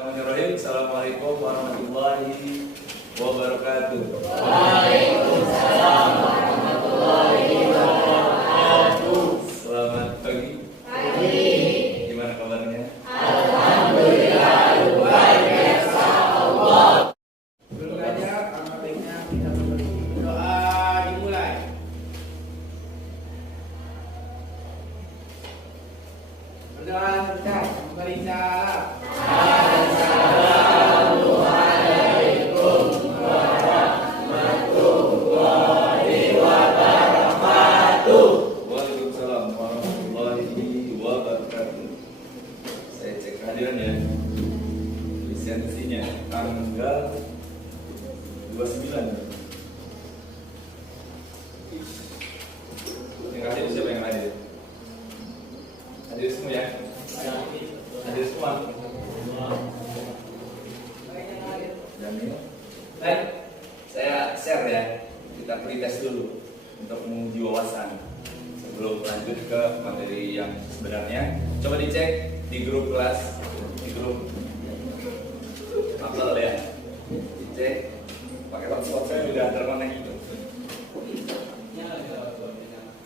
Bismillahirrahmanirrahim. Assalamualaikum warahmatullahi wabarakatuh. Waalaikumsalam warahmatullahi wabarakatuh. Selamat pagi. Pagi. Gimana kabarnya? Alhamdulillah luar biasa Allah. Belum aja, alangkah baiknya kita berbagi. Doa dimulai. Berdoa sebentar, beri salam. Assalamualaikum warahmatullahi wabarakatuh. Waalaikumsalam warahmatullahi wabarakatuh. Saya cek kehadiran ya. Lisensinya tanggal 29. Yang hadir siapa yang hadir? Hadir semua ya? Hadir semua. Jamil. Baik, saya share ya. Kita pretest dulu untuk menguji wawasan sebelum lanjut ke materi yang sebenarnya. Coba dicek di grup kelas, di grup apel ya. Dicek pakai hotspot saya sudah terkonek itu.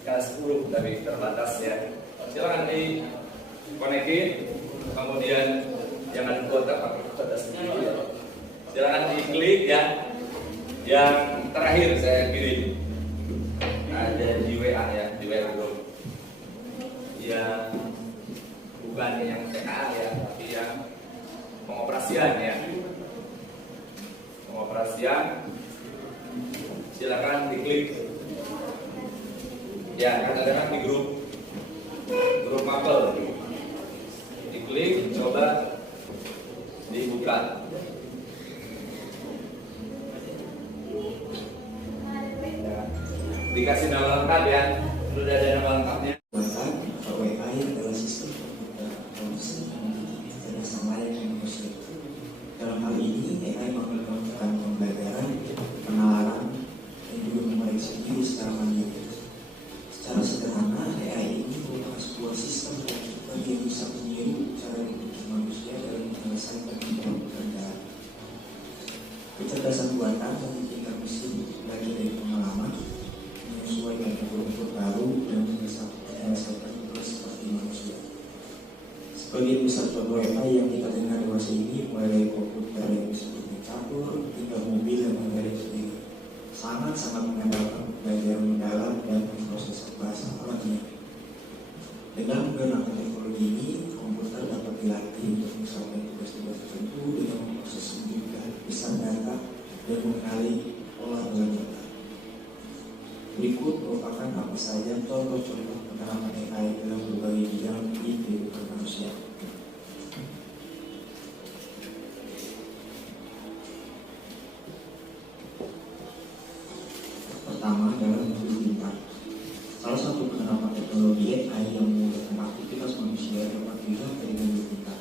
Kelas 10 tapi terbatas ya. Silakan dikonekin, kemudian jangan kuota pakai kuota sendiri ya. Silakan diklik ya. Yang terakhir saya kirim ada di WA ya, di WA group. Ya bukan yang TKA ya, tapi yang pengoperasian ya. Pengoperasian. Silakan diklik. Ya, kan ada kan di grup mapel. Diklik, coba dibuka. Dikasih nama lengkap ya, sudah ada nama lengkapnya. AI adalah sistem komputer kerjasama yang manusia. Dalam hal ini, AI melakukan pembelajaran, penalaran, dan juga memeriksa diri secara mandiri. Secara sederhana, AI ini merupakan sebuah sistem yang bisa meniru cara berpikir manusia dalam menyelesaikan pekerjaan. Kecerdasan buatan memungkinkan mesin belajar dari pengalaman, menyesuaikan input baru dan menyelesaikan tugas seperti manusia. Sebagai pusat contoh AI yang kita dengar dewasa ini, mulai dari komputer yang bisa bercampur hingga mobil yang mengendalikan sendiri, sangat-sangat mengandalkan belajar mendalam dan memproses bahasa alamiah. Dengan menggunakan teknologi ini, komputer dapat dilatih untuk menyelesaikan tugas-tugas tertentu dengan memproses juga besar data dan mengenali pola dalam data. Berikut merupakan apa saja contoh-contoh penerapan AI dalam berbagai bidang di kehidupan manusia. Pertama adalah mobil pintar. Salah satu penerapan teknologi AI yang memudahkan aktivitas manusia dapat dilihat dari mobil pintar.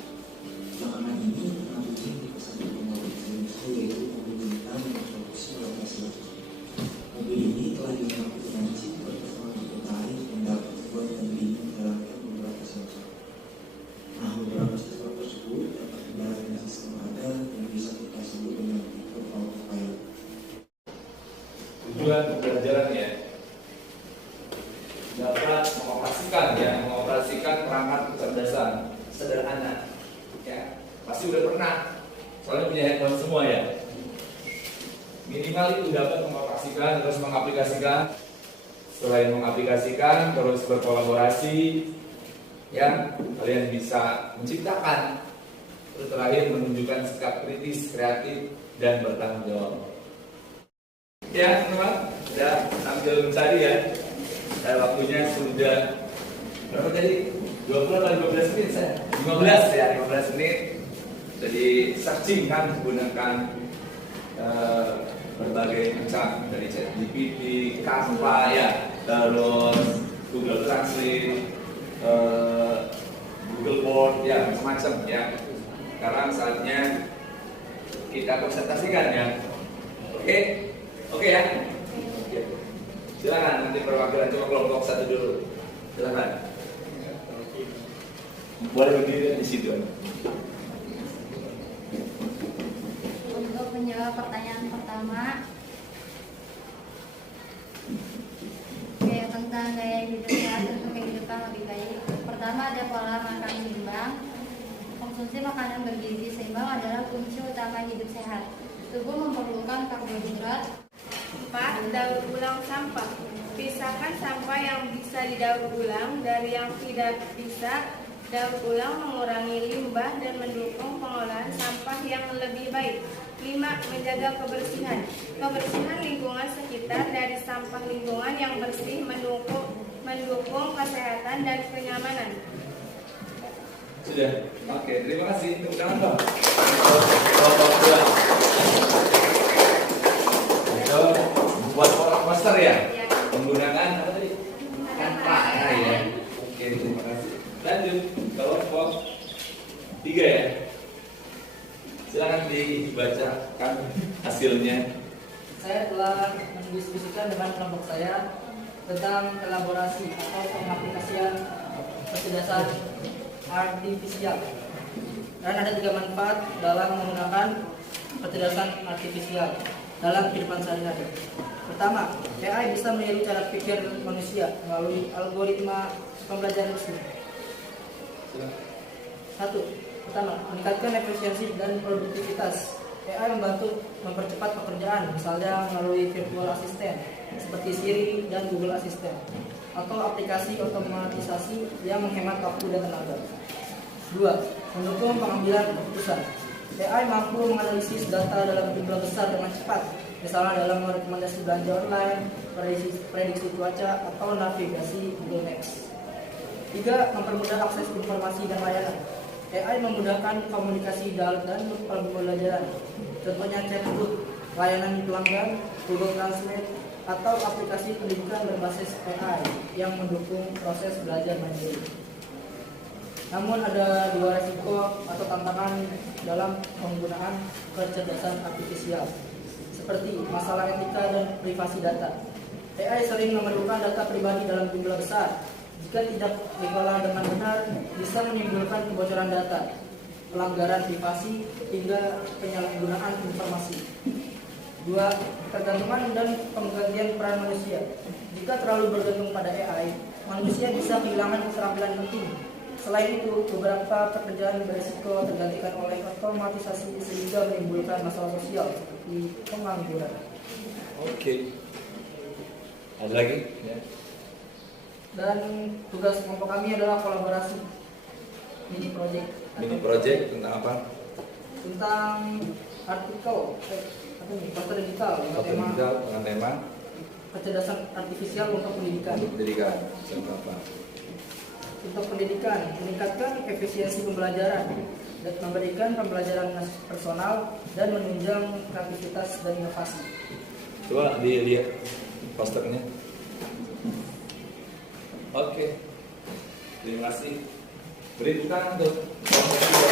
Belakangan ini penerapan di pasar otomotif Indonesia yaitu mobil pintar yang berproduksi oleh Tesla. Mobil ini telah dilengkapi dengan chip berteknologi AI yang dapat dibuat dan menjalankan beberapa sensor. Nah, beberapa sensor tersebut dapat menjalankan sistem radar yang bisa kita sebut dengan fitur autopilot. Tujuan pembelajaran ya, dapat mengoperasikan perangkat kecerdasan sederhana ya, pasti udah pernah soalnya punya handphone semua ya. Minimal itu dapat mengoperasikan terus mengaplikasikan, selain mengaplikasikan terus berkolaborasi ya, kalian bisa menciptakan, terus terakhir menunjukkan sikap kritis, kreatif dan bertanggung jawab. Ya teman-teman, sudah sambil mencari ya. Dan waktunya sudah berapa tadi? 20 atau 15 menit saya? 15 ya, 15 menit. Jadi searching kan menggunakan berbagai macam dari ChatGPT, Canva ya, terus Google Translate, Google Board ya, macam-macam ya. Sekarang saatnya kita presentasikan ya. Oke ya. Oke. Silakan nanti perwakilan cuma kelompok satu dulu. Silakan. Boleh berdiri di situ. gaya hidup sehat untuk kehidupan lebih baik. Pertama, ada pola makan seimbang. Konsumsi makanan bergizi seimbang adalah kunci utama hidup sehat. Tubuh memerlukan karbohidrat. 4. Daur ulang sampah. Pisahkan sampah yang bisa didaur ulang dari yang tidak bisa. Daur ulang mengurangi limbah dan mendukung pengolahan sampah yang lebih baik. 5. Menjaga kebersihan. Kebersihan lingkungan sekitar dari sampah lingkungan yang bersih mendukung kesehatan dan kenyamanan. Sudah? Oke, terima kasih. Tepuk tangan dong. Itu buat poster ya? Ya. Menggunakan apa tadi? Kanva ya. Oke, terima kasih. Lanjut, kelompok 3 ya. Silakan dibacakan hasilnya. Saya telah mendiskusikan dengan kelompok saya tentang elaborasi atau pengaplikasian kecerdasan artifisial. Dan ada 3 manfaat dalam menggunakan kecerdasan artifisial dalam kehidupan sehari-hari. Pertama, AI bisa meniru cara pikir manusia melalui algoritma pembelajaran mesin. Pertama, meningkatkan efisiensi dan produktivitas. AI membantu mempercepat pekerjaan, misalnya melalui virtual assistant seperti Siri dan Google Assistant, atau aplikasi otomatisasi yang menghemat waktu dan tenaga. 2. Mendukung pengambilan keputusan. AI mampu menganalisis data dalam jumlah besar dengan cepat, misalnya dalam merekomendasi belanja online, prediksi cuaca, atau navigasi Google Maps. 3. Mempermudah akses informasi dan layanan. AI memudahkan komunikasi dan pembelajaran. Contohnya chatbot, layanan pelanggan, Google Translate, atau aplikasi pendidikan berbasis AI yang mendukung proses belajar mandiri. Namun ada 2 risiko atau tantangan dalam penggunaan kecerdasan artifisial, seperti masalah etika dan privasi data. AI sering memerlukan data pribadi dalam jumlah besar. Jika tidak dikelola dengan benar, bisa menimbulkan kebocoran data, pelanggaran privasi, hingga penyalahgunaan informasi. 2. Ketergantungan dan penggantian peran manusia. Jika terlalu bergantung pada AI, manusia bisa kehilangan keterampilan penting. Selain itu, beberapa pekerjaan berisiko tergantikan oleh otomatisasi sehingga menimbulkan masalah sosial seperti pengangguran. Oke. Ada lagi? Ya. Dan tugas kelompok kami adalah kolaborasi mini project. Mini project tentang apa? Tentang artikel poster digital Dengan tema kecerdasan artifisial untuk pendidikan. untuk pendidikan. Apa? Untuk pendidikan, meningkatkan efisiensi pembelajaran dan memberikan pembelajaran personal dan menunjang kreativitas dan inovasi. Coba dilihat posternya. Oke, terima kasih. Beri tepuk tangan untuk kelompok 2.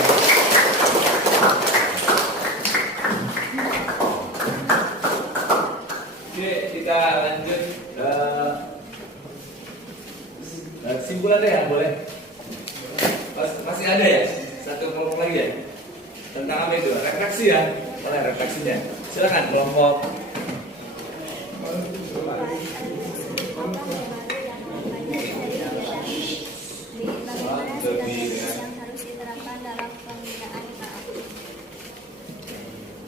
Oke, kita lanjut kesimpulan deh ya, boleh? Masih ada ya? Satu kelompok lagi ya? Tentang apa itu? Refleksi ya? Boleh refleksinya. Silakan kelompok. Bagaimana sikap yang harus diterapkan dalam penggunaan AI?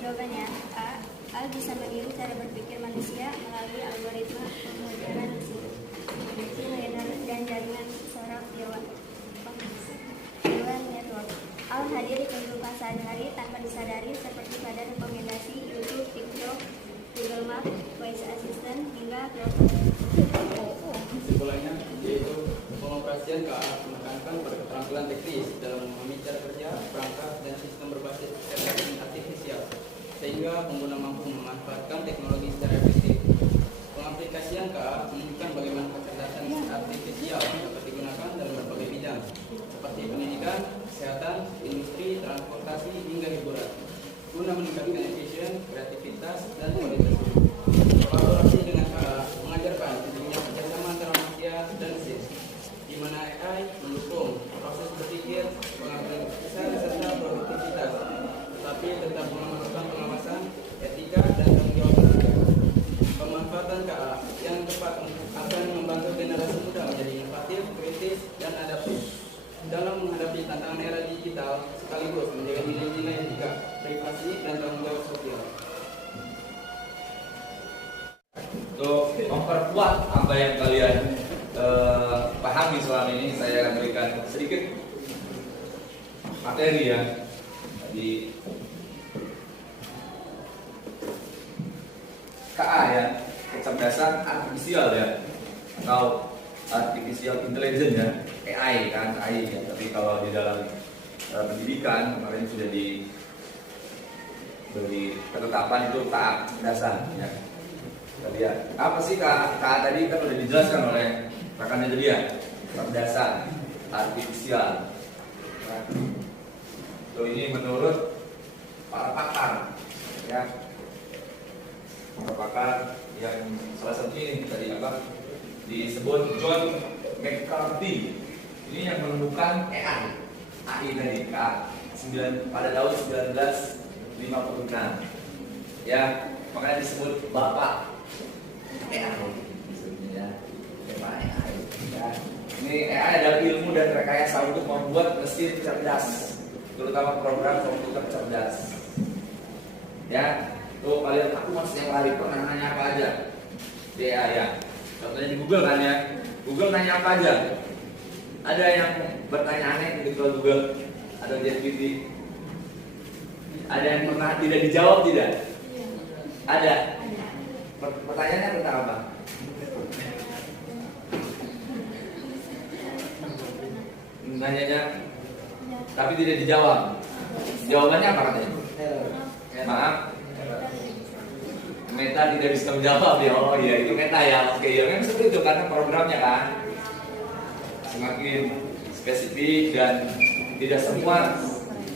Jawabannya, A bisa meniru cara berpikir manusia melalui algoritma pembelajaran mesin, dan jaringan sorot neural network. A hadir di kehidupan sehari-hari tanpa disadari, seperti pada rekomendasi YouTube, TikTok, Google Maps, Voice Assistant, hingga Kesimpulannya yaitu pengoperasian KA menekankan pada keterampilan teknis dalam memahami cara kerja, perangkat, dan sistem berbasis kecerdasan artifisial, sehingga pengguna mampu memanfaatkan teknologi secara efektif. Pengaplikasian KA menunjukkan bagaimana kecerdasan artifisial dapat digunakan dalam berbagai bidang, seperti pendidikan, kesehatan, industri, transportasi, hingga hiburan, guna meningkatkan efisien, kreativitas, dan kualitas hidup. Kolaborasi dengan KA mengajarkan pentingnya kerjasama antara manusia dan mesin, di mana AI mendukung proses berpikir, pengambilan keputusan, serta produktivitas, tetapi tetap memerlukan pengawasan, etika, dan tanggung jawab manusia. Pemanfaatan KA yang tepat akan membantu generasi dalam menghadapi tantangan era digital sekaligus menjaga nilai-nilai etika, privasi, dan tanggung jawab sosial. Untuk memperkuat apa yang kalian pahami selama ini, saya berikan sedikit materi ya. Di KA ya, kecerdasan artifisial ya, atau artificial intelligence ya, AI kan, AI ya. Tapi kalau di dalam pendidikan kemarin sudah diberi ketetapan itu KA kecerdasan ya. Kita lihat apa sih KA tadi kan udah dijelaskan oleh rekannya tadi ya, kecerdasan artifisial. So, ini menurut para pakar ya, para pakar yang salah satu ini tadi apa disebut John McCarthy, ini yang menemukan AI tadi pada tahun 1956 ya, makanya disebut bapak AI ya. Ini AI adalah ilmu dan rekayasa untuk membuat mesin cerdas, terutama program komputer cerdas ya. Tuh kalian, aku masih yang lari pernah nanya apa aja di AI ya. Contohnya di Google kan ya, Google nanya apa aja. Ada yang bertanya aneh gitu ke Google atau GPT. Ada yang pernah tidak dijawab tidak? Ada. Pertanyaannya tentang apa? Nanyanya tapi tidak dijawab. Jawabannya apa katanya? Maaf, Meta tidak bisa menjawab ya. Oh iya, itu Meta ya. Oke ya, memang seperti itu karena programnya kan semakin spesifik dan tidak semua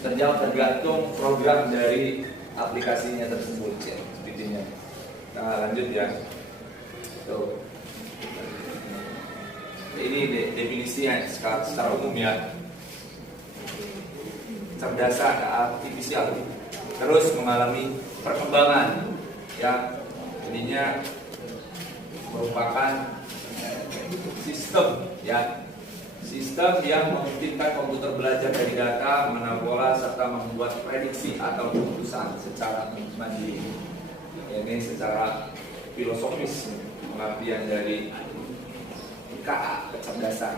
terjawab tergantung program dari aplikasinya tersebut ya, sepertinya. Nah, lanjut ya. Tuh. Ini definisinya secara umum ya. Cerdasan artifisial terus mengalami perkembangan ya, jadinya merupakan sistem ya, sistem yang memungkinkan komputer belajar dari data, mengenal pola, serta membuat prediksi atau keputusan secara mandiri. Ini secara filosofis pengertian dari KA kecerdasan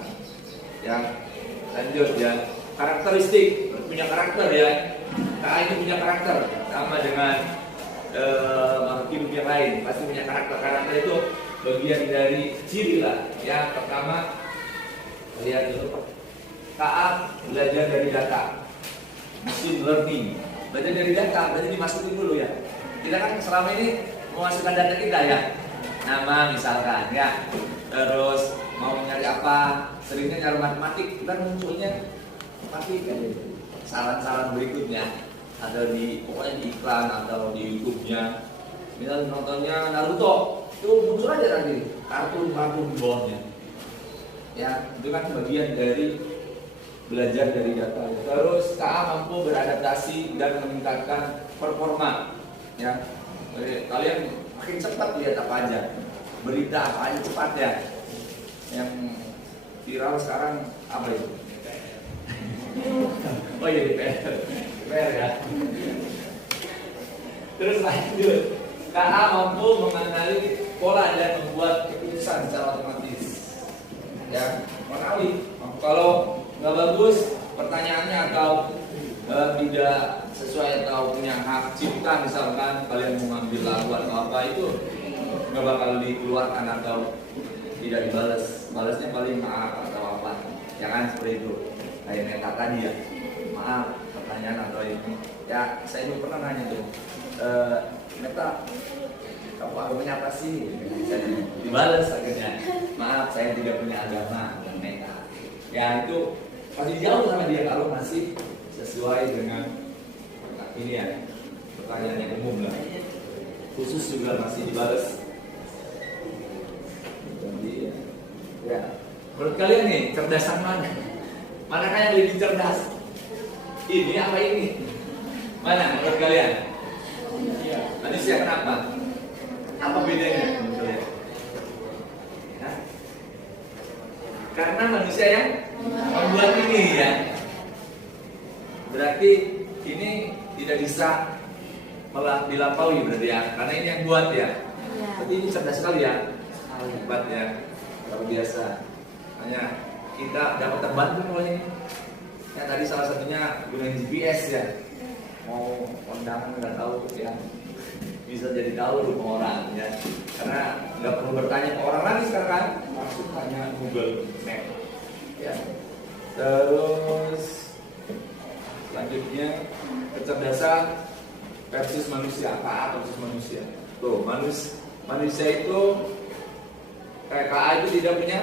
yang lanjut ya. Karakteristik, punya karakter ya. KA ini punya karakter sama dengan makhluk hidup yang lain, pasti punya karakter. Karakter itu bagian dari ciri lah ya. Pertama, lihat dulu, KA belajar dari data, machine learning, belajar dari data, berarti dimasukin dulu ya. Kita kan selama ini memasukkan data kita ya, nama misalkan ya, terus mau nyari apa, seringnya nyari matematik, kan munculnya matematik kan, saran-saran berikutnya ada di pokoknya di iklan atau di YouTube-nya. Misal nontonnya Naruto, itu muncul aja nanti kartun di bawahnya. Ya, itu kan bagian dari belajar dari data. Terus KA mampu beradaptasi dan meningkatkan performa. Ya, kalian makin cepat lihat apa aja, berita apa aja cepat ya. Yang viral sekarang apa itu? Oh iya, DPR ya. Terus lanjut, KA mampu mengenali pola dan membuat keputusan secara otomatis. Ya, mengenali. Kalau nggak bagus pertanyaannya atau tidak sesuai atau punya hak cipta, misalkan kalian mengambil lagu atau apa, itu nggak bakal dikeluarkan atau tidak dibalas. Balasnya paling maaf atau apa, jangan seperti itu. Kayak Meta tadi ya, maaf pertanyaan atau ini ya. Saya dulu pernah nanya tuh, Meta, kamu agamanya apa sih? Dibalas akhirnya, maaf saya tidak punya agama. Meta ya, itu pasti jauh sama dia kalau masih sesuai dengan ini ya, pertanyaan yang umum lah, khusus juga masih dibalas. Jadi ya, menurut kalian nih cerdasan mana? Manakah yang lebih cerdas? Ini apa ini? Mana menurut kalian? Manusia kenapa? Apa bedanya menurut kalian? Hah? Karena manusia yang membuat ini ya. Berarti ini tidak bisa dilampaui berarti ya. Karena ini yang buat ya. Berarti ini cerdas sekali ya. Hebat ya. Luar biasa. Hanya kita dapat terbantu oleh ini. Ya tadi salah satunya gunain GPS ya. Mau kondangan nggak tahu ya. Bisa jadi tahu rumah orang ya. Karena nggak perlu bertanya ke orang lagi sekarang kan. Langsung tanya Google Map ya. Terus selanjutnya kecerdasan versus manusia. Apa versus manusia? Tuh manusia itu kayak KA itu tidak punya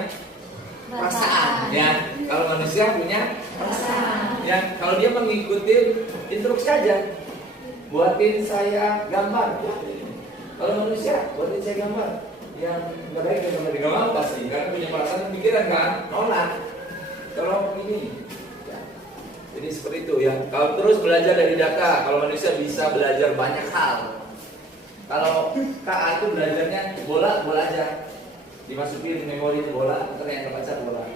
perasaan ya. Kalau manusia punya perasaan ya. Kalau dia mengikuti instruksi aja, buatin saya gambar. Kalau manusia buatin saya gambar yang nggak baik dengan gambar pasti karena punya perasaan pikiran kan, nolak. Kalau ini ya. Jadi seperti itu ya. Kalau terus belajar dari data, kalau manusia bisa belajar banyak hal. Kalau KA itu belajarnya bola aja, dimasukin memori bola, ternyata baca bola.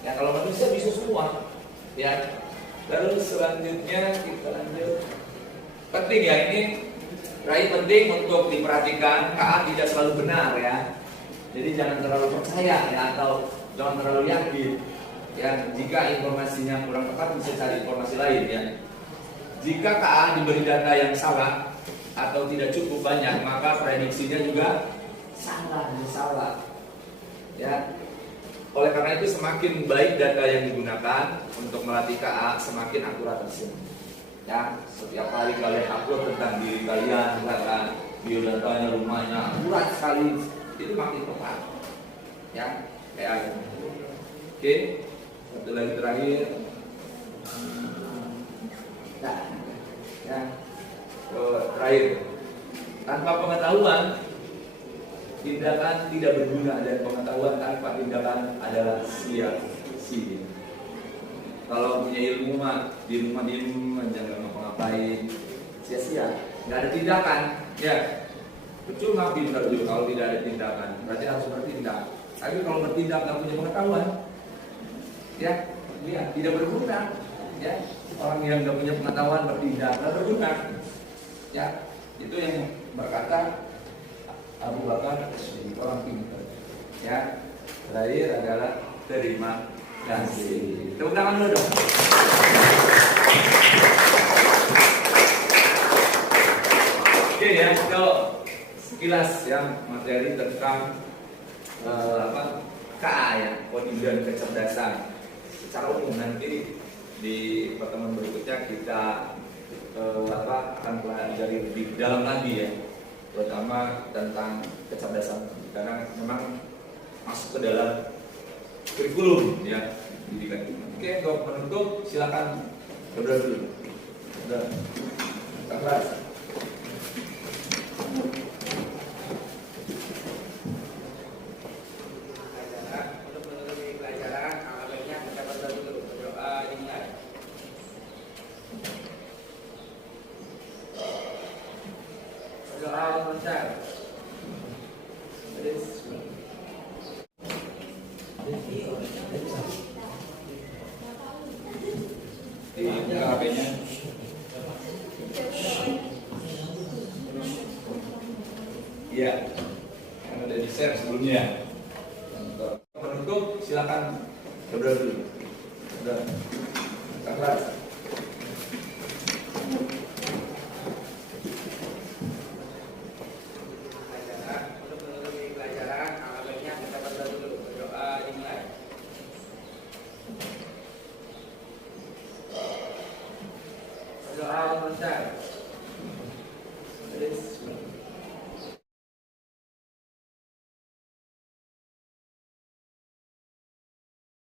Ya kalau manusia bisa semua, ya. Terus selanjutnya kita lanjut. Penting ya ini, penting untuk diperhatikan. KA tidak selalu benar ya. Jadi jangan terlalu percaya ya atau jangan terlalu yakin. Ya jika informasinya kurang tepat bisa cari informasi lain ya. Jika KA diberi data yang salah atau tidak cukup banyak, maka prediksinya juga salah. Ya. Oleh karena itu semakin baik data yang digunakan untuk melatih KA, semakin akurat hasilnya. Ya, setiap kali kalian upload tentang diri kalian, misalkan biodatanya, rumahnya akurat sekali, itu makin tepat. Ya, kayak oke, satu lagi terakhir. Nah, ya. Terakhir, tanpa pengetahuan tindakan tidak berguna, dan pengetahuan tanpa tindakan adalah sia-sia. Kalau punya ilmu mah di rumah jangan ngapa-ngapain, sia-sia, nggak ada tindakan, ya percuma pintar juga kalau tidak ada tindakan. Berarti harus bertindak. Tapi kalau bertindak nggak punya pengetahuan, ya tidak berguna. Ya orang yang nggak punya pengetahuan bertindak nggak berguna. Ya itu yang berkata Abu Bakar orang pintar. Ya terakhir adalah terima kasih. Tepuk tangan dulu dong. Oke ya, kalau sekilas yang materi tentang KA ya, kognitif dan kecerdasan secara umum. Nanti di pertemuan berikutnya kita akan pelajari lebih dalam lagi ya, terutama tentang kecerdasan karena memang masuk ke dalam kurikulum ya pendidikan. Oke, untuk penutup silakan berdoa dulu. Udah. Kelas. Untuk menutupi pelajaran, alangkah baiknya kita berdoa dulu. Berdoa dimulai. Berdoa lancar. Buka HP-nya. Iya, yang udah di share sebelumnya. Untuk penutup silakan berdoa dulu. Udah. Kelas. Untuk menutupi pelajaran, alangkah baiknya kita berdoa dulu. Berdoa dimulai. Berdoa lancar.